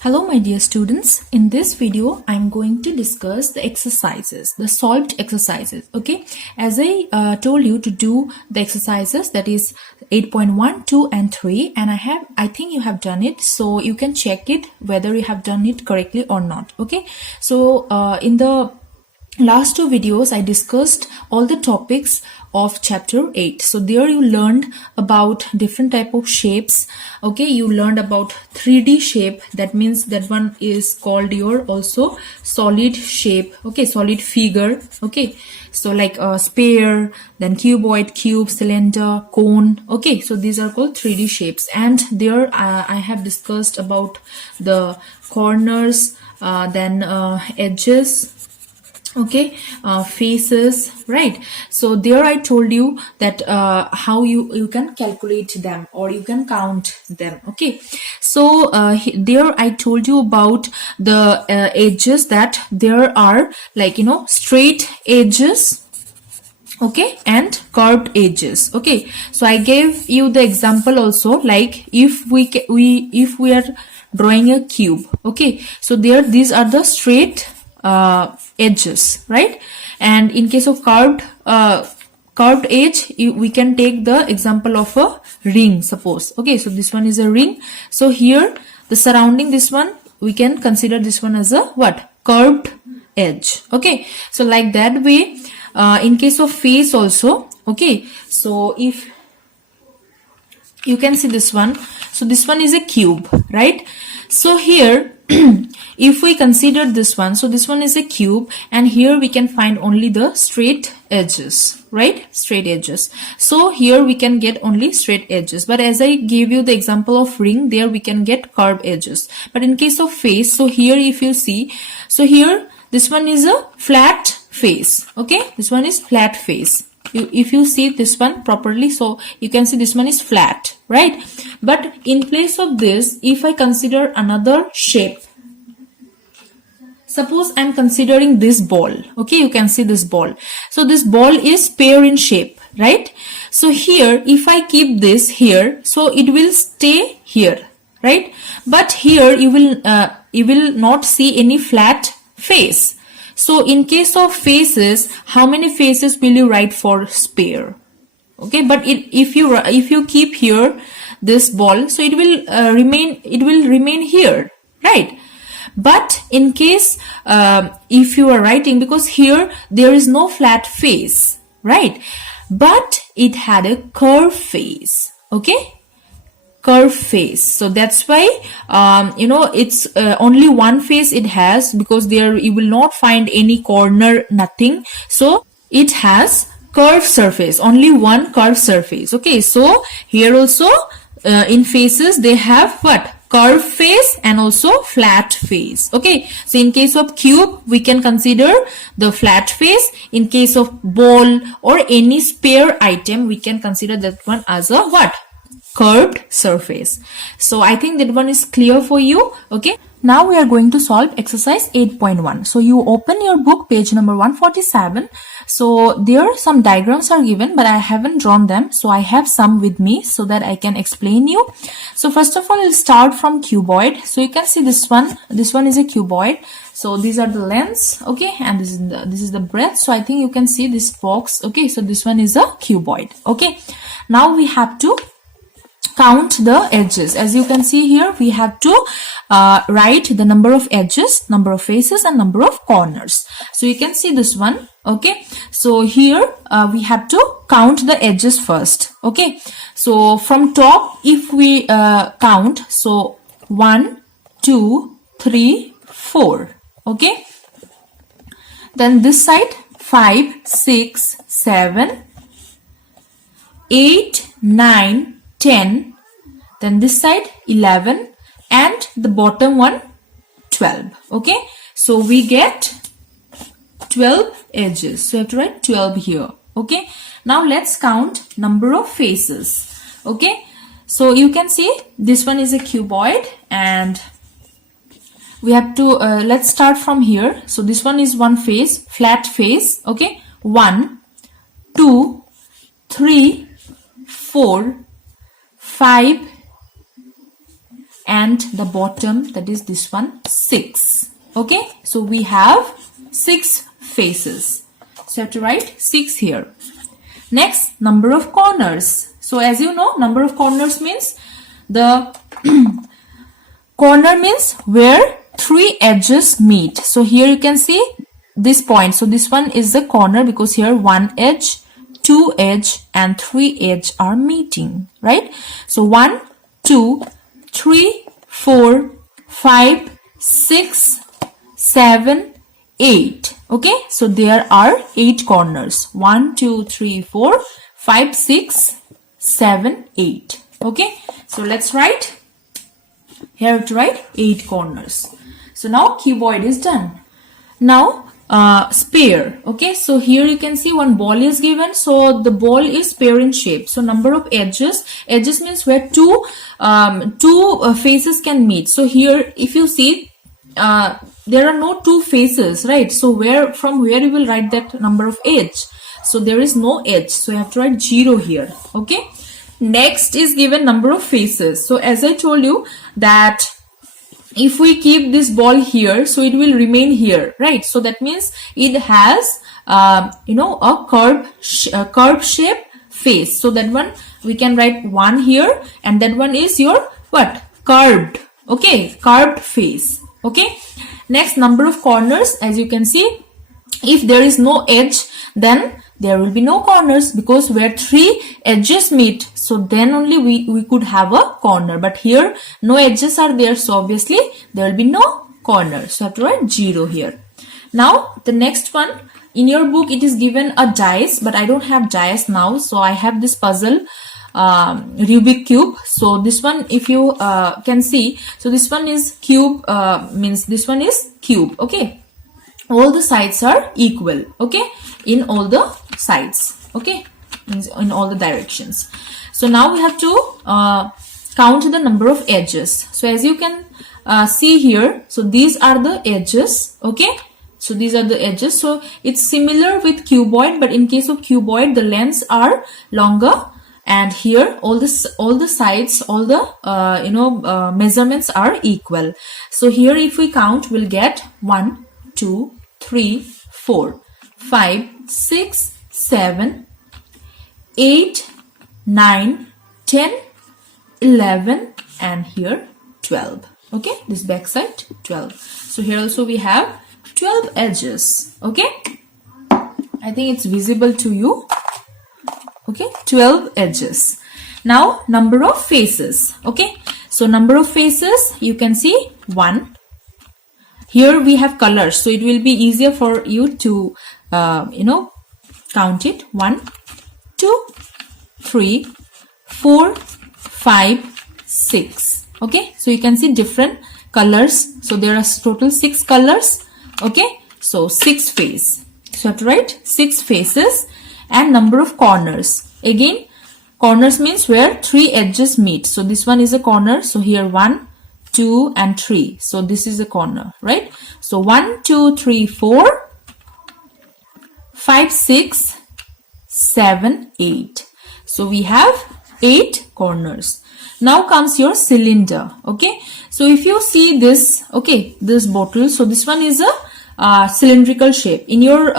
Hello my dear students, in this video I'm going to discuss the exercises, the solved exercises. Okay, as I told you to do the exercises, that is 8.1, 2 and 3, and I think you have done it, so you can check it whether you have done it correctly or not. Okay, so in the last two videos I discussed all the topics of chapter 8. So there you learned about different type of shapes. Okay, you learned about 3D shape, that means that one is called your also solid shape. Okay, solid figure. Okay, so like a sphere, then cuboid, cube, cylinder, cone. Okay, so these are called 3D shapes, and there I have discussed about the corners, then edges, okay, faces, right? So there I told you that how you can calculate them or you can count them. Okay, so there I told you about the edges, that there are, like, straight edges, okay, and curved edges. Okay, so I gave you the example also, like if we are drawing a cube. Okay, so there these are the straight edges, right? And in case of curved edge, we can take the example of a ring, suppose. Okay, so this one is a ring, so here the surrounding this one, we can consider this one as a what? Curved edge. Okay, so like that way, in case of face also. Okay, so if you can see this one, so this one is a cube, right? So here if we consider this one, so this one is a cube, and here we can find only the straight edges, right? Straight edges. So here we can get only straight edges, but as I gave you the example of ring, there we can get curved edges. But in case of face, so here if you see, so here this one is a flat face. Okay, this one is flat face. If you see this one properly, so you can see this one is flat, right? But in place of this, if I consider another shape, suppose I'm considering this ball. Okay, you can see this ball. So this ball is sphere in shape, right? So here if I keep this here, so it will stay here, right? But here you will not see any flat face. So in case of faces, how many faces will you write for sphere? Okay, but if you keep here this ball, so it will remain here, right? But in case if you are writing, because here there is no flat face, right? But it had a curved face. Okay, curved face. So that's why it's only one face it has, because there you will not find any corner, nothing. So it has curved surface, only one curved surface. Okay, so here also in faces they have what? Curved face and also flat face. Okay, so in case of cube we can consider the flat face. In case of ball or any sphere item, we can consider that one as a what? Curved surface. So I think that one is clear for you. Okay, now we are going to solve exercise 8.1. so you open your book, page number 147. So there some diagrams are given, but I haven't drawn them, so I have some with me so that I can explain you. So first of all, I'll start from cuboid. So you can see this one is a cuboid. So these are the lengths, okay, and this is the breadth. So I think you can see this box. Okay, so this one is a cuboid. Okay, now we have to count the edges. As you can see here, we have to write the number of edges, number of faces, and number of corners. So you can see this one. Okay, so here we have to count the edges first. Okay, so from top if we count, so 1 2 3 4. Okay, then this side 5 6 7 8 9 10, then this side 11, and the bottom one 12. Okay, so we get 12 edges, so you have to write 12 here. Okay, now let's count number of faces. Okay, so you can see this one is a cuboid, and we have to let's start from here. So this one is one face, flat face. Okay, 1 2 3 4 5 and the bottom, that is this one, 6. Okay, so we have 6 faces. So you have to write 6 here. Next, number of corners. So as you know, number of corners means the corner means where 3 edges meet. So here you can see this point. So this one is the corner because here 1 edge, 2 edge and 3 edge are meeting, right? So 1, 2, 3, 4, 5, 6, 7, 8. Okay, so there are 8 corners. 1, 2, 3, 4, 5, 6, 7, 8. Okay, so let's write. Here I have to write 8 corners. So now cuboid is done. Now sphere. Okay, so here you can see one ball is given. So the ball is sphere in shape. So number of edges. Edges means where two faces can meet. So here if you see there are no 2 faces, right? So from where you will write that number of edge? So there is no edge. So you have to write 0 here. Okay. Next is given number of faces. So as I told you that if we keep this ball here, so it will remain here, right? So that means it has a curve shape face. So that one we can write 1 here, and that one is your what? Curved. Okay, curved face. Okay. Next, number of corners. As you can see, if there is no edge, then there will be no corners, because where 3 edges meet, so then only we could have a corner. But here no edges are there, so obviously there will be no corner. So I have to write 0 here. Now the next one, in your book it is given a dice, but I don't have dice now, so I have this puzzle Rubik cube. So this one, if you can see, so this one is cube, means this one is cube. Okay, all the sides are equal. Okay, in all the sides. Okay, means in all the directions. So now we have to count the number of edges. So as you can see here, so these are the edges. Okay, so these are the edges. So it's similar with cuboid, but in case of cuboid the lengths are longer, and here all the sides, all the measurements are equal. So here if we count, we'll get 1, 2, 3, 4, 5, 6, 7, 8, 9, 10, 11, and here 12. Okay, this back side 12. So here also we have 12 edges. Okay, I think it's visible to you. Okay, 12 edges. Now number of faces. Okay, so number of faces, you can see 1. Here we have colors, so it will be easier for you to count it. 1, 2, 3, 4, 5, 6. Okay, so you can see different colors. So there are total 6 colors. Okay, so 6 face. So I have to write 6 faces. And number of corners. Again, corners means where 3 edges meet. So this one is a corner. So here 1, 2 and 3. So this is a corner, right? So 1, 2, 3, 4, 5, 6, 7, 8. So we have 8 corners. Now comes your cylinder. Okay, so if you see this, okay, this bottle, so this one is a cylindrical shape. In your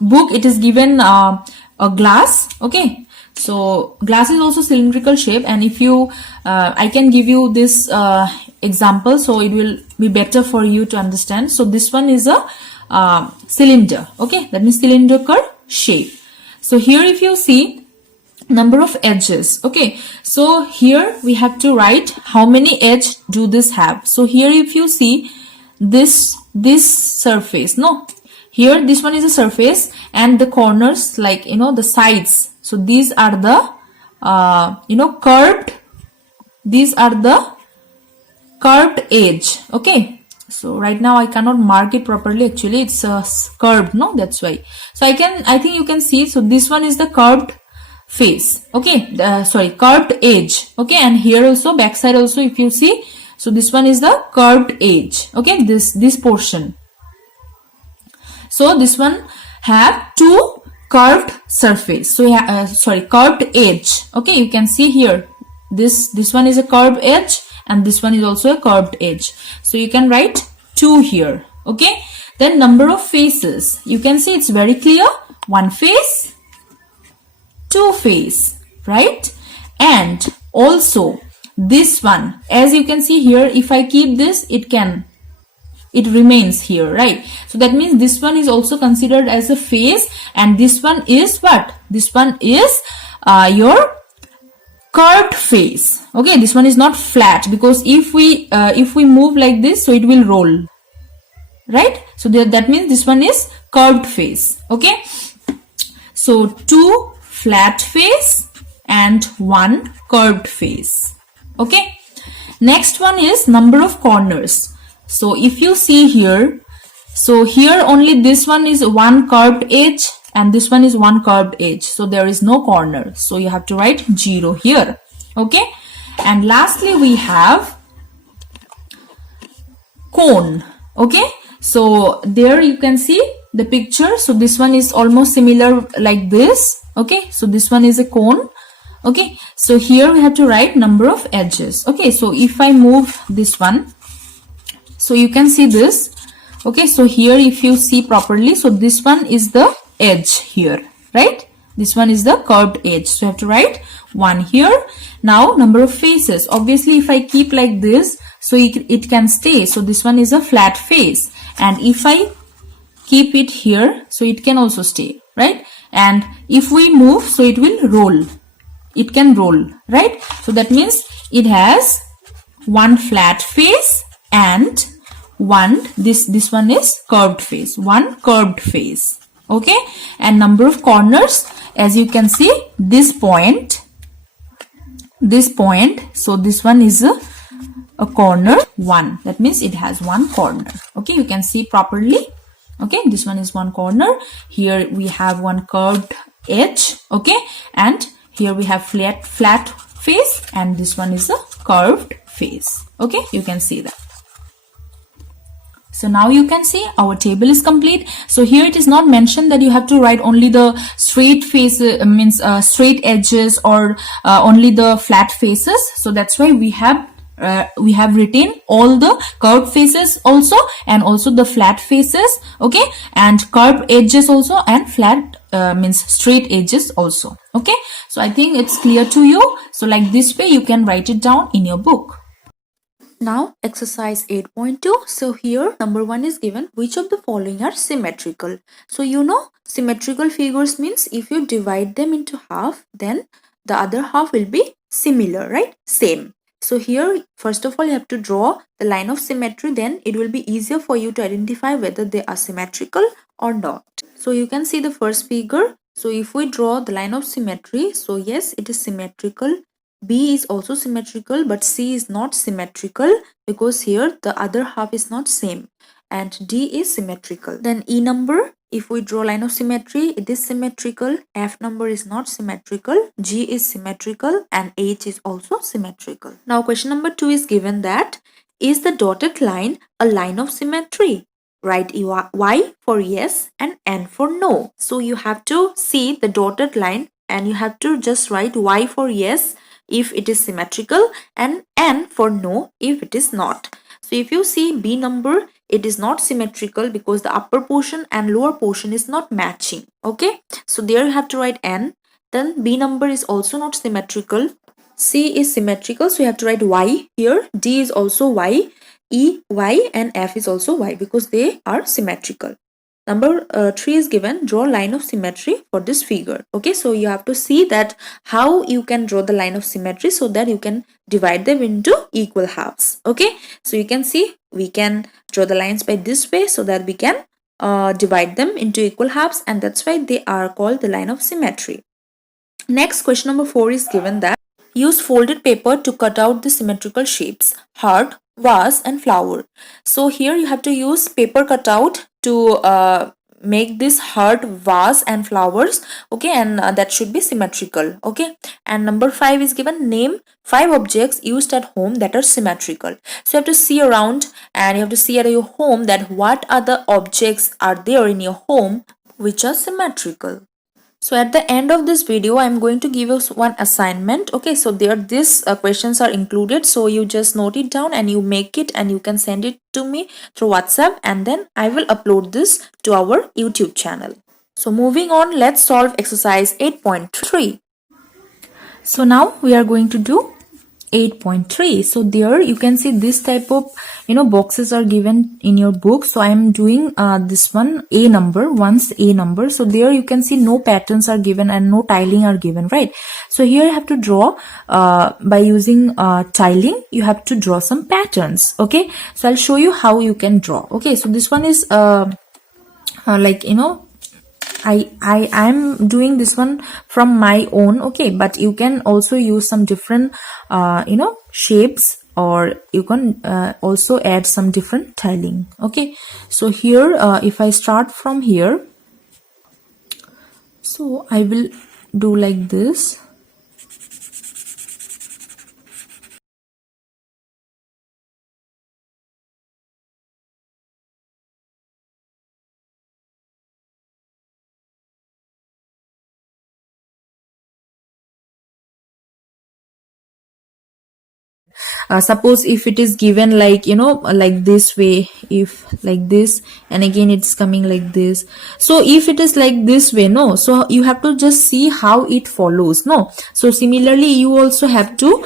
book it is given a glass. Okay, so glass is also cylindrical shape, and if you I can give you this example, so it will be better for you to understand. So this one is a cylinder. Okay, that means cylindrical shape. So here if you see number of edges. Okay, so here we have to write how many edge do this have. So here if you see this surface, no, here this one is a surface, and the corners, like the sides, so these are the curved, these are the curved edge. Okay, so right now I cannot mark it properly, actually it's curved, no, that's why. So I think you can see, so this one is the curved face. Okay, curved edge. Okay, and here also backside also if you see, so this one is the curved edge. Okay, this portion. So this one have 2 curved surface. So curved edge. Okay, you can see here this one is a curved edge, and this one is also a curved edge. So you can write 2 here. Okay. Then number of faces. You can see it's very clear. 1 face, 2 face, right? And also this one, as you can see here, if I keep this, it remains here, right? So that means this one is also considered as a face, and this one is what? This one is your curved face. Okay, this one is not flat, because if we move like this, so it will roll, right? So that means this one is curved face. Okay, so 2 flat face and 1 curved face. Okay, next one is number of corners. So if you see here, so here only this one is 1 curved edge and this one is 1 curved edge, so there is no corner, so you have to write 0 here. Okay, and lastly we have cone. Okay, so there you can see the picture. So this one is almost similar like this. Okay, so this one is a cone. Okay, so here we have to write number of edges. Okay, so if I move this one, so you can see this. Okay, so here if you see properly, so this one is the edge here, right? This one is the curved edge, so you have to write 1 here. Now number of faces. Obviously if I keep like this, so it can stay. So this one is a flat face, and if I keep it here, so it can also stay, right? And if we move, so it will roll. It can roll, right? So that means it has 1 flat face and this one is curved face, 1 curved face. Okay, and number of corners, as you can see, this point, so this one is a corner 1, that means it has 1 corner. Okay, you can see properly. Okay, this one is 1 corner. Here we have 1 curved edge. Okay, and here we have flat face, and this one is a curved face. Okay, you can see that. So now you can see our table is complete. So here it is not mentioned that you have to write only the straight face, straight edges, or only the flat faces. So that's why we have written all the curved faces also, and also the flat faces. Okay, and curved edges also, and flat means straight edges also. Okay, so I think it's clear to you. So like this way you can write it down in your book. Now exercise 8.2. So here number 1 is given, which of the following are symmetrical? So you know symmetrical figures means if you divide them into half, then the other half will be similar, right? Same. So here first of all you have to draw the line of symmetry, then it will be easier for you to identify whether they are symmetrical or not. So you can see the first figure. So if we draw the line of symmetry, so yes, it is symmetrical. B is also symmetrical, but C is not symmetrical because here the other half is not same, and D is symmetrical. Then E number, if we draw line of symmetry, it is symmetrical. F number is not symmetrical. G is symmetrical, and H is also symmetrical. Now question number 2 is given that, is the dotted line a line of symmetry? Write Y for yes and N for no. So you have to see the dotted line and you have to just write Y for yes if it is symmetrical and N for no if it is not. So if you see B number, it is not symmetrical because the upper portion and lower portion is not matching. Okay, so there you have to write N. Then B number is also not symmetrical. C is symmetrical, so you have to write Y here. D is also Y. E, Y, and F is also Y because they are symmetrical. Number 3 is given, draw line of symmetry for this figure. Okay, so you have to see that how you can draw the line of symmetry so that you can divide them into equal halves. Okay, so you can see we can draw the lines by this way so that we can divide them into equal halves, and that's why they are called the line of symmetry. Next, question number 4 is given that, use folded paper to cut out the symmetrical shapes, heart, vase, and flower. So here you have to use paper cutout to make this heart, vase, and flowers. Okay, and that should be symmetrical. Okay, and number 5 is given, name 5 objects used at home that are symmetrical. So you have to see around and you have to see at your home that what other objects are there in your home which are symmetrical. So at the end of this video, I'm going to give you one assignment. Okay, so there these questions are included. So you just note it down and you make it and you can send it to me through WhatsApp, and then I will upload this to our YouTube channel. So moving on, let's solve exercise 8.3. So now we are going to do 8.3. So there you can see this type of boxes are given in your book. So I am doing this one A number, once A number. So there you can see no patterns are given and no tiling are given, right? So here you have to draw by using tiling. You have to draw some patterns. Okay, so I'll show you how you can draw. Okay, so this one is like I'm doing this one from my own. Okay, but you can also use some different shapes, or you can also add some different tiling. Okay, so here if I start from here, so I will do like this. Suppose if it is given like like this way, if like this, and again it's coming like this. So if it is like this way, no, so you have to just see how it follows, no. So similarly you also have to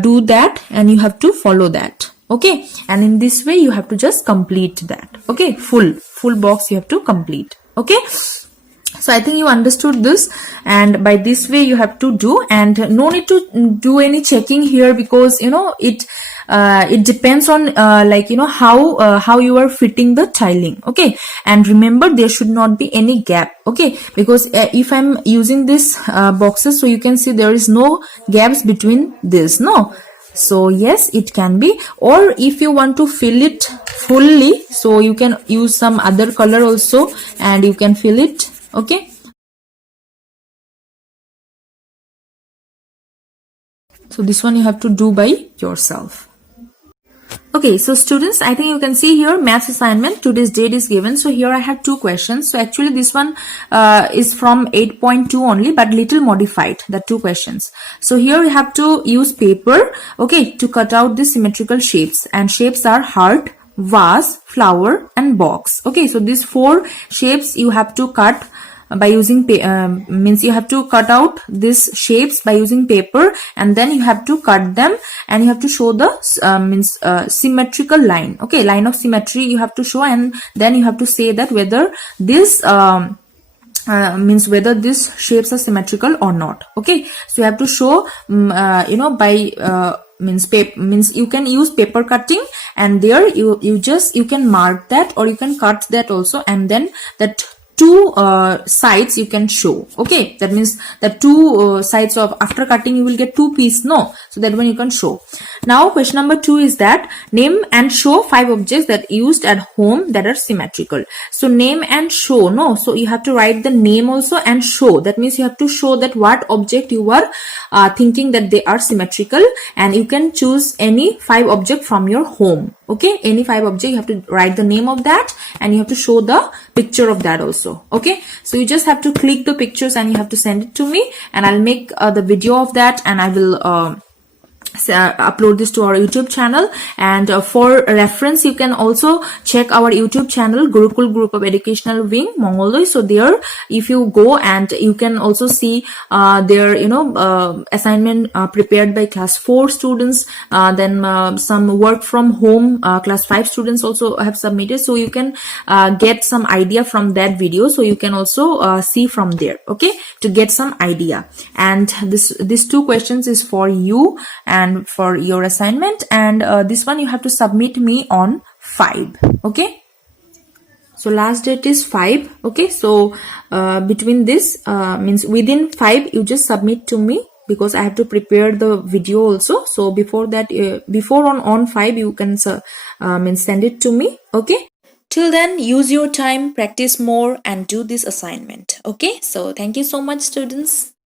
do that, and you have to follow that. Okay, and in this way you have to just complete that. Okay, full box you have to complete. Okay, so I think you understood this, and by this way you have to do, and no need to do any checking here, because it depends on how you are fitting the tiling. Okay, and remember there should not be any gap. Okay, because if I'm using this boxes, so you can see there is no gaps between this, no. So yes, it can be, or if you want to fill it fully, so you can use some other color also and you can fill it. Okay, so this one you have to do by yourself. Okay, so students, I think you can see here maths assignment, today's date is given. So here I have two questions. So actually this one is from 8.2 only, but little modified, the two questions. So here you have to use paper, okay, to cut out the symmetrical shapes, and shapes are heart, vase, flower and box. Okay, so these four shapes you have to cut by using means you have to cut out these shapes by using paper, and then you have to cut them, and you have to show the symmetrical line. Okay, line of symmetry you have to show, and then you have to say that whether this means whether these shapes are symmetrical or not. Okay, so you have to show by means you can use paper cutting, and there you can mark that, or you can cut that also, and then that two sides you can show. Okay, that means the two sides of, after cutting you will get two pieces, no, so that one you can show. Now question number 2 is that name and show 5 objects that used at home that are symmetrical. So name and show, no, so you have to write the name also and show. That means you have to show that what object you are thinking that they are symmetrical, and you can choose any 5 object from your home. Okay, any 5 object, you have to write the name of that, and you have to show the picture of that also. Okay, so you just have to click the pictures and you have to send it to me, and I'll make the video of that, and I will upload this to our YouTube channel. And for reference you can also check our YouTube channel, Gurukul Group of Educational Wing, Mongoloi. So there if you go, and you can also see their assignment prepared by class 4 students, then some work from home class 5 students also have submitted, so you can get some idea from that video. So you can also see from there, okay, to get some idea. And these two questions is for you and for your assignment, and this one you have to submit me on 5. Okay, so last date is 5. Okay, so between this means within 5 you just submit to me, because I have to prepare the video also. So before that, before on 5 you can send it to me. Okay, till then use your time, practice more and do this assignment. Okay, so thank you so much students.